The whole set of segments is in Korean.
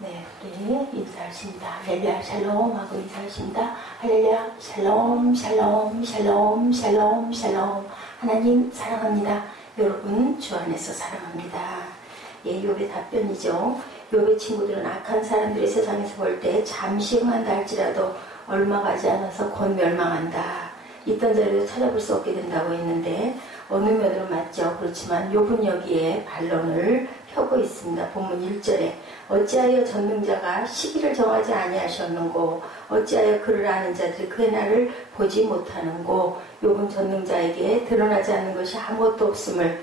네, 우리 인사하십니다. 할렐루야 샬롬 하고 인사하십니다. 할렐루야 샬롬 샬롬 샬롬 샬롬 샬롬. 하나님 사랑합니다. 여러분 주 안에서 사랑합니다. 예, 욥의 답변이죠. 욥의 친구들은 악한 사람들이 세상에서 볼 때 잠시 흥한다 할지라도 얼마 가지 않아서 곧 멸망한다. 있던 자리도 찾아볼 수 없게 된다고 했는데 어느 면으로 맞죠. 그렇지만 욥은 여기에 반론을 펴고 있습니다. 본문 1절에 어찌하여 전능자가 시기를 정하지 아니하셨는고 어찌하여 그를 아는 자들이 그의 날을 보지 못하는고. 욥은 전능자에게 드러나지 않는 것이 아무것도 없음을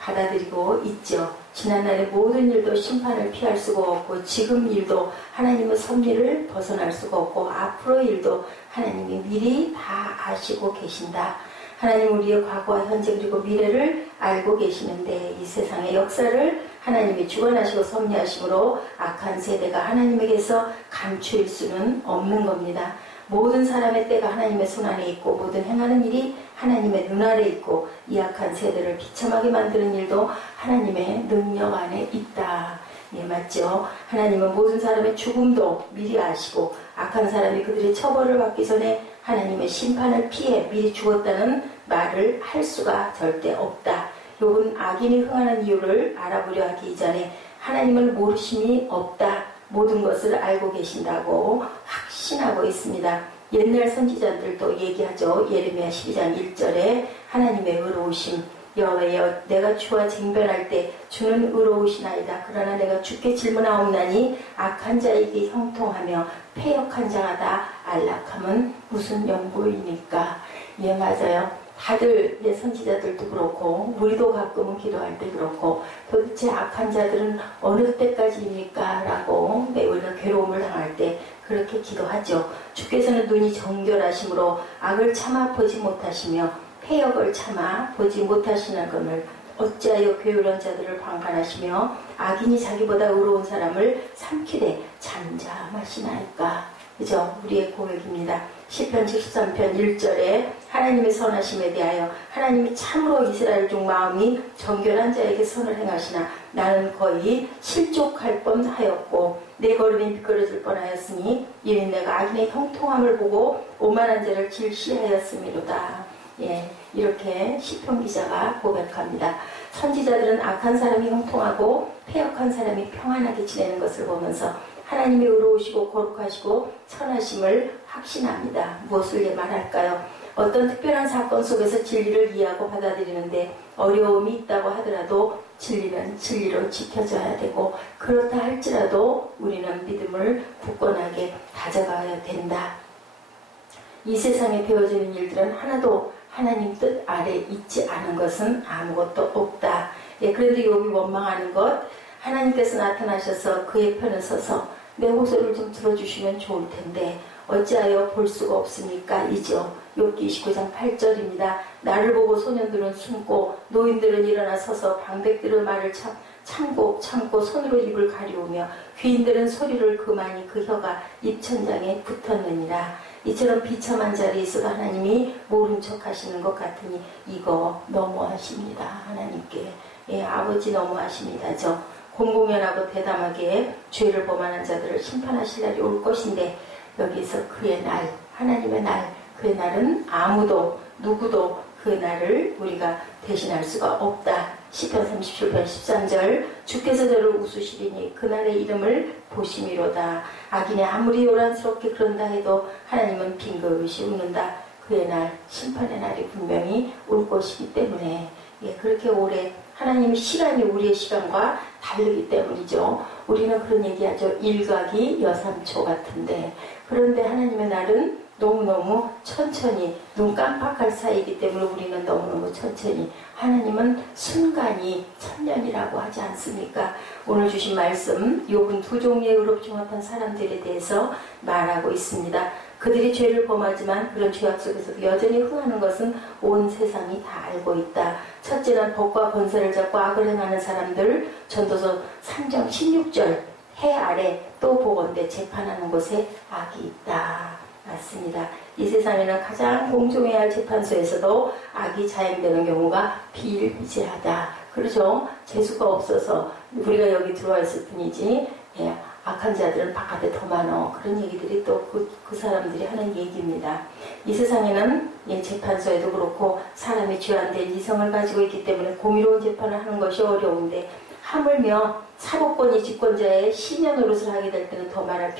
받아들이고 있죠. 지난날의 모든 일도 심판을 피할 수가 없고 지금 일도 하나님의 섭리를 벗어날 수가 없고 앞으로의 일도 하나님이 미리 다 아시고 계신다. 하나님 우리의 과거와 현재 그리고 미래를 알고 계시는데 이 세상의 역사를 하나님이 주관하시고 섭리하심으로 악한 세대가 하나님에게서 감출 수는 없는 겁니다. 모든 사람의 때가 하나님의 손안에 있고 모든 행하는 일이 하나님의 눈 아래 있고 이 악한 세대를 비참하게 만드는 일도 하나님의 능력 안에 있다. 예, 맞죠? 하나님은 모든 사람의 죽음도 미리 아시고 악한 사람이 그들의 처벌을 받기 전에 하나님의 심판을 피해 미리 죽었다는 말을 할 수가 절대 없다. 욥은 악인이 흥하는 이유를 알아보려 하기 이전에 하나님을 모르심이 없다. 모든 것을 알고 계신다고 확신하고 있습니다. 옛날 선지자들도 얘기하죠. 예레미야 12장 1절에 하나님의 의로우심. 여호와여 내가 주와 쟁변할 때 주는 의로우시나이다. 그러나 내가 주께 질문하옵나니 악한 자에게 형통하며 패역한 자가 다 안락함은 무슨 연고이니까. 예, 맞아요. 다들 선지자들도 그렇고 우리도 가끔은 기도할 때 그렇고 도대체 악한 자들은 어느 때까지입니까? 라고 우리가 괴로움을 당할 때 그렇게 기도하죠. 주께서는 눈이 정결하심으로 악을 참아 보지 못하시며 패역을 참아 보지 못하시는 것을 어찌하여 게으른 자들을 방관하시며 악인이 자기보다 의로운 사람을 삼키되 잠잠하시나이까. 그죠? 우리의 고백입니다. 시편 73편 1절에 하나님의 선하심에 대하여 하나님이 참으로 이스라엘 중 마음이 정결한 자에게 선을 행하시나 나는 거의 실족할 뻔하였고 내 걸음이 미끄러질 뻔하였으니 이는 내가 악인의 형통함을 보고 오만한 자를 질시하였음이로다. 예, 이렇게 시편 기자가 고백합니다. 선지자들은 악한 사람이 형통하고 패역한 사람이 평안하게 지내는 것을 보면서 하나님이 의로우시고 거룩하시고 선하심을 확신합니다. 무엇을 말할까요? 어떤 특별한 사건 속에서 진리를 이해하고 받아들이는데 어려움이 있다고 하더라도 진리는 진리로 지켜져야 되고 그렇다 할지라도 우리는 믿음을 굳건하게 가져가야 된다. 이 세상에 배워지는 일들은 하나도 하나님 뜻 아래 있지 않은 것은 아무것도 없다. 예, 그런데 욥이 원망하는 것, 하나님께서 나타나셔서 그의 편에 서서 내 호소를 좀 들어주시면 좋을 텐데 어찌하여 볼 수가 없습니까? 이죠. 욥기 29장 8절입니다. 나를 보고 소년들은 숨고 노인들은 일어나 서서 방백들의 말을 참고 손으로 입을 가리우며 귀인들은 소리를 그만이 그 혀가 입천장에 붙었느니라. 이처럼 비참한 자리에 있어도 하나님이 모른 척 하시는 것 같으니 이거 너무하십니다. 하나님께. 예, 아버지 너무하십니다. 공공연하고 대담하게 죄를 범하는 자들을 심판하실 날이 올 것인데 여기서 그의 날, 하나님의 날, 그의 날은 아무도 누구도 그 날을 우리가 대신할 수가 없다. 시편 37편 13절 주께서 저를 웃으시리니 그날의 이름을 보심이로다. 악인이 아무리 요란스럽게 그런다 해도 하나님은 빙긋이 웃는다. 그의 날, 심판의 날이 분명히 올 것이기 때문에 예, 그렇게 오래 하나님의 시간이 우리의 시간과 다르기 때문이죠. 우리는 그런 얘기하죠. 일각이 여삼초 같은데 그런데 하나님의 날은 너무너무 천천히 눈 깜빡할 사이이기 때문에 우리는 너무너무 천천히 하나님은 순간이 천년이라고 하지 않습니까? 오늘 주신 말씀 욥은 두 종류의 의롭지 못한 사람들에 대해서 말하고 있습니다. 그들이 죄를 범하지만 그런 죄악 속에서도 여전히 흥하는 것은 온 세상이 다 알고 있다. 첫째는 법과 권세를 잡고 악을 행하는 사람들. 전도서 3장 16절 해 아래 또 보건대 재판하는 곳에 악이 있다. 맞습니다. 이 세상에는 가장 공정해야 할 재판소에서도 악이 자행되는 경우가 비일비재하다. 그렇죠? 재수가 없어서 우리가 여기 들어와 있을 뿐이지 예, 악한 자들은 바깥에 더 많어. 그런 얘기들이 또 그 사람들이 하는 얘기입니다. 이 세상에는 예, 재판소에도 그렇고 사람이 죄안된 이성을 가지고 있기 때문에 공의로운 재판을 하는 것이 어려운데 하물며 사법권이 집권자의 신여 노릇을 하게 될 때는 더 말할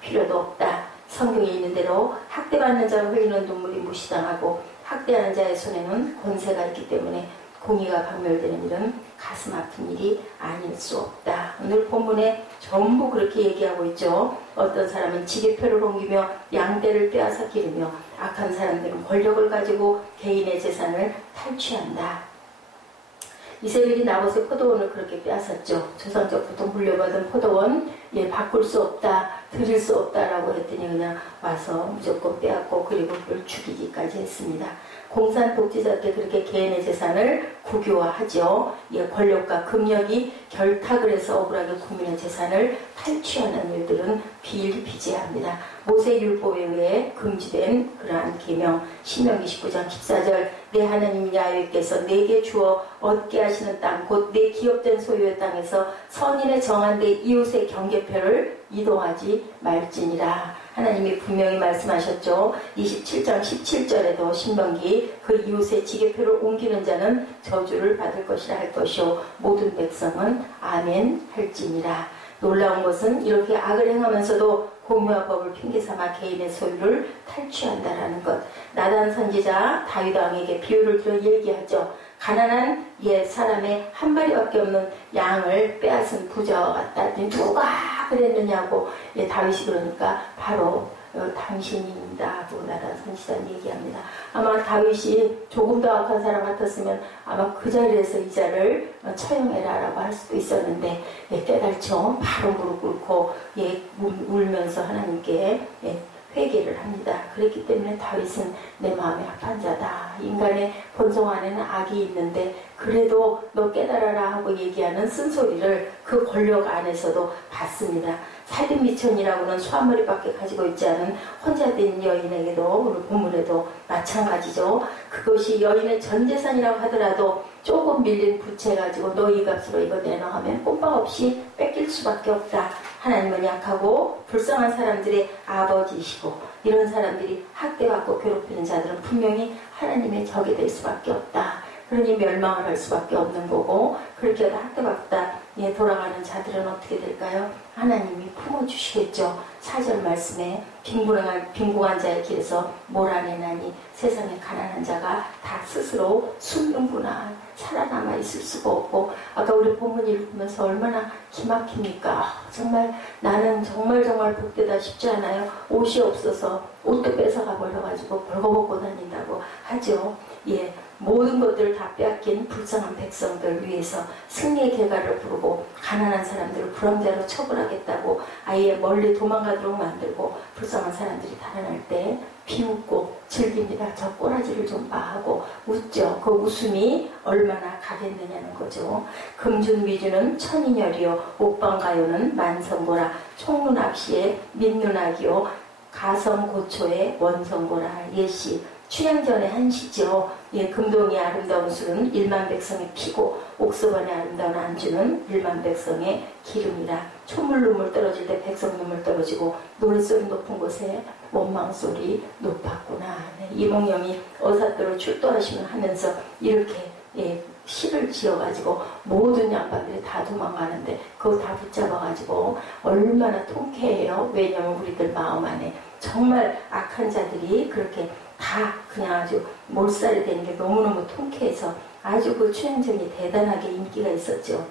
필요도 없다. 성경에 있는 대로 학대받는 자가 흘리는 눈물이 무시당하고 학대하는 자의 손에는 권세가 있기 때문에 공의가 박멸되는 일은 가슴 아픈 일이 아닐 수 없다. 오늘 본문에 전부 그렇게 얘기하고 있죠. 어떤 사람은 지게표를 옮기며 양떼를 빼앗아 기르며 악한 사람들은 권력을 가지고 개인의 재산을 탈취한다. 이세벨이 나봇의 포도원을 그렇게 빼앗았죠. 조상적부터 물려받은 포도원 예, 바꿀 수 없다, 드릴 수 없다라고 했더니 그냥 와서 무조건 빼앗고 그리고 그걸 죽이기까지 했습니다. 공산 독재자 때 그렇게 개인의 재산을 국유화하죠. 예, 권력과 금력이 결탁을 해서 억울하게 국민의 재산을 탈취하는 일들은 비일비재합니다. 모세율법에 의해 금지된 그러한 계명 신명기 19장 14절 내 하나님 야훼께서 내게 주어 얻게 하시는 땅 곧 내 기업된 소유의 땅에서 선인의 정한 내 이웃의 경계표를 이동하지 말지니라. 하나님이 분명히 말씀하셨죠. 27장 17절에도 신명기 그 이웃의 지게표를 옮기는 자는 저주를 받을 것이라 할 것이요 모든 백성은 아멘 할지니라. 놀라운 것은 이렇게 악을 행하면서도 공유와 법을 핑계삼아 개인의 소유를 탈취한다라는 것. 나단 선지자 다윗 왕에게 비유를 들어 얘기하죠. 가난한 옛 사람의 한 마리밖에 없는 양을 빼앗은 부자와 같다. 누가 그랬느냐고 예, 다윗이 그러니까 바로 당신입니다 하고 나단 선지자는 얘기합니다. 아마 다윗이 조금 더 악한 사람 같았으면 아마 그 자리에서 이 자를 처형해라 라고 할 수도 있었는데 예, 깨달죠. 바로 무릎 꿇고 예, 울면서 하나님께 예, 회개를 합니다. 그렇기 때문에 다윗은 내 마음에 합한 자다. 인간의 본성 안에는 악이 있는데 그래도 너 깨달아라 하고 얘기하는 쓴소리를 그 권력 안에서도 받습니다. 살인 미천이라고는 수한머리밖에 가지고 있지 않은 혼자 된 여인에게도 오늘 본문에도 마찬가지죠. 그것이 여인의 전 재산이라고 하더라도 조금 밀린 부채 가지고 너 이 값으로 이거 내놔 하면 꼼박 없이 뺏길 수밖에 없다. 하나님은 약하고 불쌍한 사람들의 아버지이시고 이런 사람들이 학대받고 괴롭히는 자들은 분명히 하나님의 적이 될 수밖에 없다. 그러니 멸망을 할 수밖에 없는 거고 그렇게 학대받다 예, 돌아가는 자들은 어떻게 될까요? 하나님이 품어주시겠죠. 4절 말씀에 빈궁한 자의 길에서 몰아내나니 세상에 가난한 자가 다 스스로 숨는구나. 살아남아 있을 수가 없고 아까 우리 본문 읽으면서 얼마나 기막힙니까? 정말 나는 정말 복되다 싶지 않아요? 옷이 없어서 옷도 뺏어가 버려가지고 벌거벗고 다닌다고 하죠. 예, 모든 것들을 다 빼앗긴 불쌍한 백성들 위해서 승리의 계가를 부르고 가난한 사람들을 불황자로 처벌하겠다고 아예 멀리 도망가도록 만들고 불쌍한 사람들이 달아날 때 비웃고 즐깁니다. 저 꼬라지를 좀 봐 하고 웃죠. 그 웃음이 얼마나 가겠느냐는 거죠. 금준미주는 천인열이요 옥방가요는 만성고라 총문학시의 민눈학이요 가성고초의 원성고라 예시 출양전의 한시죠. 예, 금동의 아름다운 술은 1만 백성의 피고 옥서반의 아름다운 안주는 1만 백성의 기름이라. 초물 눈물 떨어질 때 백성 눈물 떨어지고 노랫소리 높은 곳에 원망소리 높았구나. 네, 이몽룡이 어사또로 출도하시면 하면서 이렇게 예, 시를 지어가지고 모든 양반들이 다 도망가는데 그거 다 붙잡아가지고 얼마나 통쾌해요. 왜냐면 우리들 마음 안에 정말 악한 자들이 그렇게 다 그냥 아주 몰살이 되는 게 너무너무 통쾌해서 아주 그 추행전이 대단하게 인기가 있었죠.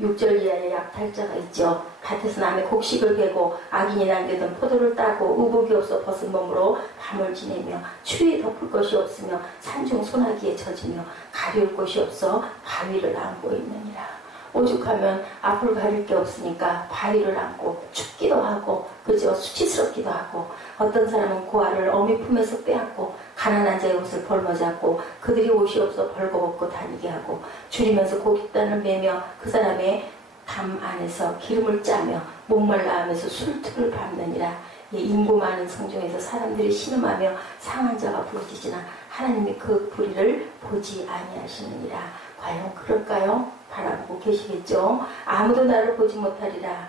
6절 이하의 약탈자가 있죠. 밭에서 남의 곡식을 베고 악인이 남겨둔 포도를 따고 의복이 없어 벗은 몸으로 밤을 지내며 추위에 덮을 것이 없으며 산중 소나기에 젖으며 가려울 곳이 없어 바위를 안고 있느니라. 오죽하면 앞을 가릴 게 없으니까 바위를 안고 춥기도 하고 그저 수치스럽기도 하고 어떤 사람은 고아를 어미 품에서 빼앗고 가난한 자의 옷을 벌머잡고 그들이 옷이 없어 벌거벗고 다니게 하고 줄이면서 고깃단을 매며 그 사람의 담 안에서 기름을 짜며 목말라 하면서 술틀을 밟느니라. 인구 많은 성중에서 사람들이 신음하며 상한 자가 부르짖으나 하나님이 그 불의를 보지 아니하시느니라. 과연 그럴까요? 바라보고 계시겠죠. 아무도 나를 보지 못하리라.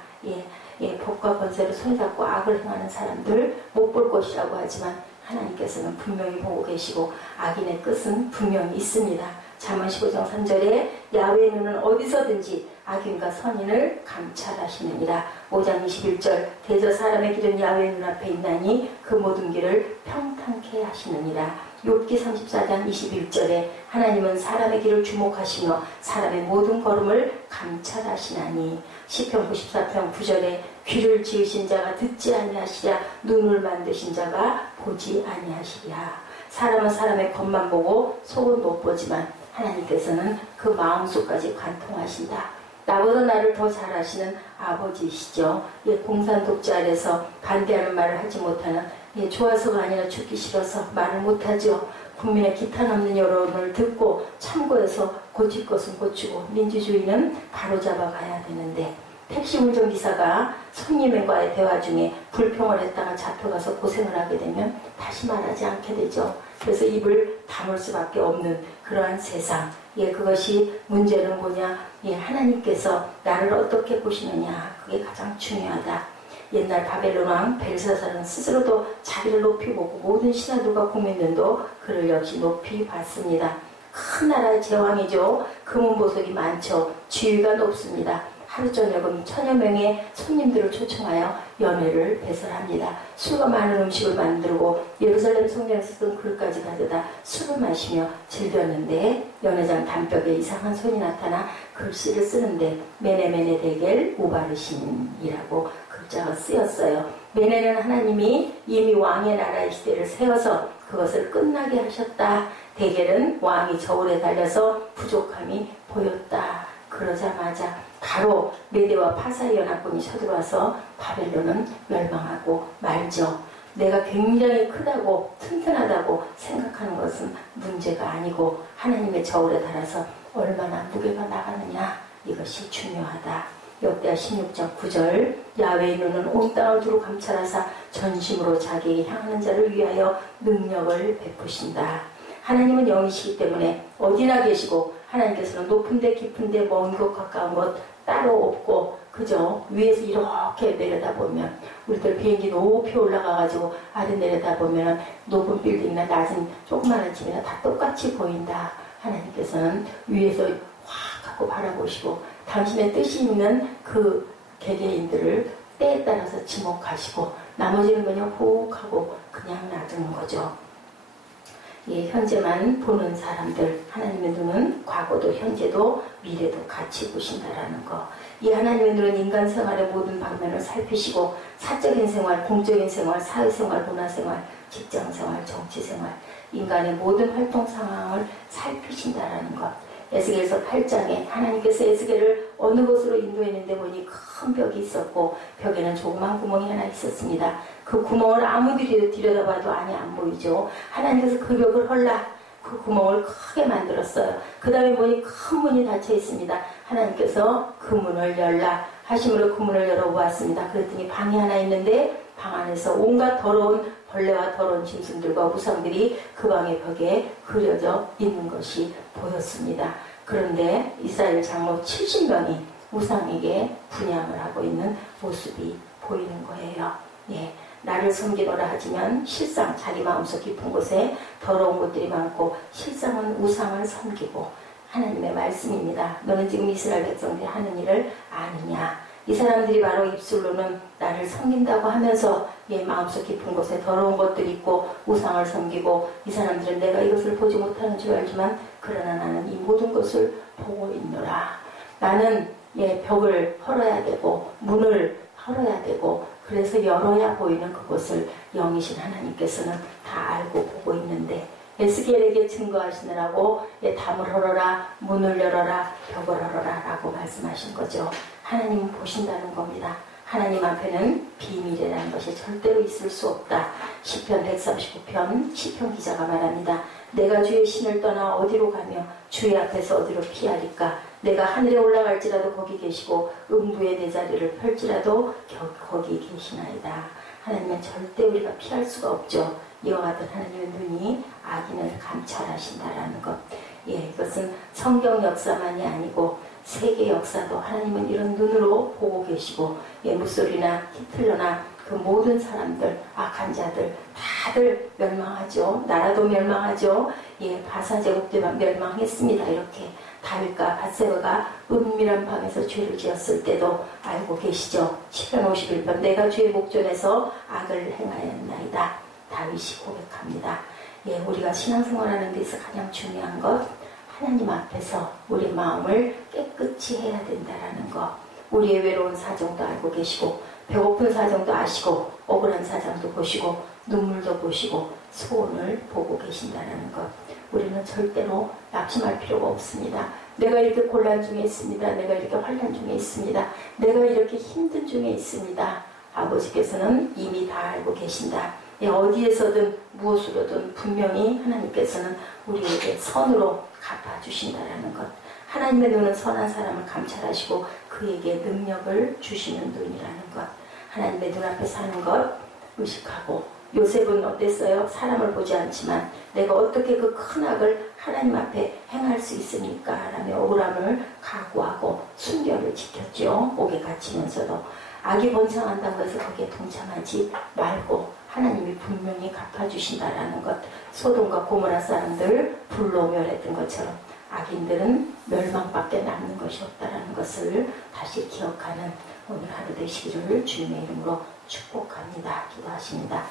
법과 권세로 손잡고 악을 행하는 사람들 못 볼 것이라고 하지만 하나님께서는 분명히 보고 계시고 악인의 끝은 분명히 있습니다. 잠언 15장 3절에 야훼의 눈은 어디서든지 악인과 선인을 감찰하시느니라. 5장 21절 대저 사람의 길은 야훼의 눈앞에 있나니 그 모든 길을 평탄케 하시느니라. 욥기 34장 21절에 하나님은 사람의 길을 주목하시며 사람의 모든 걸음을 감찰하시나니. 시편 94편 9절에 귀를 지으신 자가 듣지 아니하시랴 눈을 만드신 자가 보지 아니하시랴. 사람은 사람의 겉만 보고 속은 못 보지만 하나님께서는 그 마음속까지 관통하신다. 나보다 나를 더 잘 아시는 아버지시죠. 공산 독재 아래서 반대하는 말을 하지 못하는, 좋아서가 아니라 죽기 싫어서 말을 못하죠. 국민의 기탄 없는 여론을 듣고 참고해서 고칠 것은 고치고 민주주의는 바로잡아 가야 되는데, 택시 운전기사가 손님과의 대화 중에 불평을 했다가 잡혀가서 고생을 하게 되면 다시 말하지 않게 되죠. 그래서 입을 다물 수밖에 없는 그러한 세상. 그것이 문제는 뭐냐? 하나님께서 나를 어떻게 보시느냐. 그게 가장 중요하다. 옛날 바벨론 왕 벨사살은 스스로도 자기를 높이 보고 모든 신하들과 국민들도 그를 역시 높이 봤습니다. 큰 나라의 제왕이죠. 금은보석이 많죠. 지위가 높습니다. 하루 저녁은 1000여 명의 손님들을 초청하여 연회를 배설합니다. 수가 많은 음식을 만들고 예루살렘 성전에서 쓴 그릇까지 가져다 술을 마시며 즐겼는데, 연회장 담벽에 이상한 손이 나타나 글씨를 쓰는데 메네메네 데겔 우바르신이라고 글자가 쓰였어요. 메네는 하나님이 이미 왕의 나라의 시대를 세워서 그것을 끝나게 하셨다. 데겔은 왕이 저울에 달려서 부족함이 보였다. 그러자마자 바로 메대와 파사의 연합군이 쳐들어와서 바벨론은 멸망하고 말죠. 내가 굉장히 크다고 튼튼하다고 생각하는 것은 문제가 아니고 하나님의 저울에 달아서 얼마나 무게가 나가느냐, 이것이 중요하다. 역대하 16장 9절 야훼의 눈은 온 땅을 두루 감찰하사 전심으로 자기에게 향하는 자를 위하여 능력을 베푸신다. 하나님은 영이시기 때문에 어디나 계시고 하나님께서는 높은데 깊은데 먼 곳 가까운 곳 따로 없고, 그저 위에서 이렇게 내려다보면, 우리들 비행기 높이 올라가가지고 아래 내려다보면 높은 빌딩이나 낮은 조그마한 집이나 다 똑같이 보인다. 하나님께서는 위에서 확 하고 바라보시고 당신의 뜻이 있는 그 개개인들을 때에 따라서 지목하시고 나머지는 그냥 호흡 하고 그냥 놔두는 거죠. 현재만 보는 사람들, 하나님의 눈은 과거도 현재도 미래도 같이 보신다라는 거. 이 하나님의 눈은 인간 생활의 모든 방면을 살피시고 사적인 생활, 공적인 생활, 사회생활, 문화생활, 직장생활, 정치생활, 인간의 모든 활동 상황을 살피신다라는 것. 에스겔서 8장에 하나님께서 에스겔을 어느 곳으로 인도했는데 보니 큰 벽이 있었고 벽에는 조그만 구멍이 하나 있었습니다. 그 구멍을 아무리 들여다봐도 안이 안 보이죠. 하나님께서 그 벽을 헐라 그 구멍을 크게 만들었어요. 그 다음에 보니 큰 문이 닫혀 있습니다. 하나님께서 그 문을 열라 하심으로 그 문을 열어보았습니다. 그랬더니 방이 하나 있는데 방 안에서 온갖 더러운 벌레와 더러운 짐승들과 우상들이 그 방의 벽에 그려져 있는 것이 보였습니다. 그런데 이스라엘 장로 70명이 우상에게 분향을 하고 있는 모습이 보이는 거예요. 나를 섬기노라 하지만 실상 자기 마음속 깊은 곳에 더러운 것들이 많고 실상은 우상을 섬기고 하나님의 말씀입니다. 너는 지금 이스라엘 백성들이 하는 일을 아느냐. 이 사람들이 바로 입술로는 나를 섬긴다고 하면서 마음속 깊은 곳에 더러운 것들이 있고 우상을 섬기고 이 사람들은 내가 이것을 보지 못하는 줄 알지만 그러나 나는 이 모든 것을 보고 있노라. 나는 벽을 헐어야 되고 문을 헐어야 되고 그래서 열어야 보이는 그것을 영이신 하나님께서는 다 알고 보고 있는데 에스겔에게 증거하시느라고 담을 헐어라 문을 열어라 벽을 헐어라 라고 말씀하신 거죠. 하나님은 보신다는 겁니다. 하나님 앞에는 비밀이라는 것이 절대로 있을 수 없다. 시편 139편 시편 기자가 말합니다. 내가 주의 신을 떠나 어디로 가며 주의 앞에서 어디로 피하리까. 내가 하늘에 올라갈지라도 거기 계시고 음부에 내 자리를 펼지라도 거기 계시나이다. 하나님은 절대 우리가 피할 수가 없죠. 이와 같은 하나님의 눈이 악인을 감찰하신다라는 것. 이것은 성경 역사만이 아니고 세계 역사도 하나님은 이런 눈으로 보고 계시고, 무솔리나 히틀러나 그 모든 사람들, 악한 자들 다들 멸망하죠. 나라도 멸망하죠. 바사제국도 멸망했습니다. 이렇게 다윗과 밧세바가 은밀한 방에서 죄를 지었을 때도 알고 계시죠. 시편 51편 내가 주의 목전에서 악을 행하였나이다. 다윗이 고백합니다. 우리가 신앙생활하는 데서 가장 중요한 것, 하나님 앞에서 우리 마음을 깨끗이 해야 된다라는 것. 우리의 외로운 사정도 알고 계시고, 배고픈 사정도 아시고, 억울한 사정도 보시고, 눈물도 보시고, 소원을 보고 계신다는 것. 우리는 절대로 낙심할 필요가 없습니다. 내가 이렇게 곤란 중에 있습니다. 내가 이렇게 환난 중에 있습니다. 내가 이렇게 힘든 중에 있습니다. 아버지께서는 이미 다 알고 계신다. 어디에서든 무엇으로든 분명히 하나님께서는 우리에게 선으로 갚아주신다라는 것. 하나님의 눈은 선한 사람을 감찰하시고 그에게 능력을 주시는 눈이라는 것. 하나님의 눈앞에 사는 것 의식하고, 요셉은 어땠어요? 사람을 보지 않지만 내가 어떻게 그 큰 악을 하나님 앞에 행할 수 있습니까? 라며 억울함을 각오하고 순결을 지켰죠. 옥에 갇히면서도. 악이 번창한다고 해서 거기에 동참하지 말고 하나님이 분명히 갚아주신다라는 것. 소돔과 고모라 사람들 불로 멸했던 것처럼 악인들은 멸망밖에 남는 것이 없다라는 것을 다시 기억하는 오늘 하루 되시기를 주님의 이름으로 축복합니다. 기도하십니다.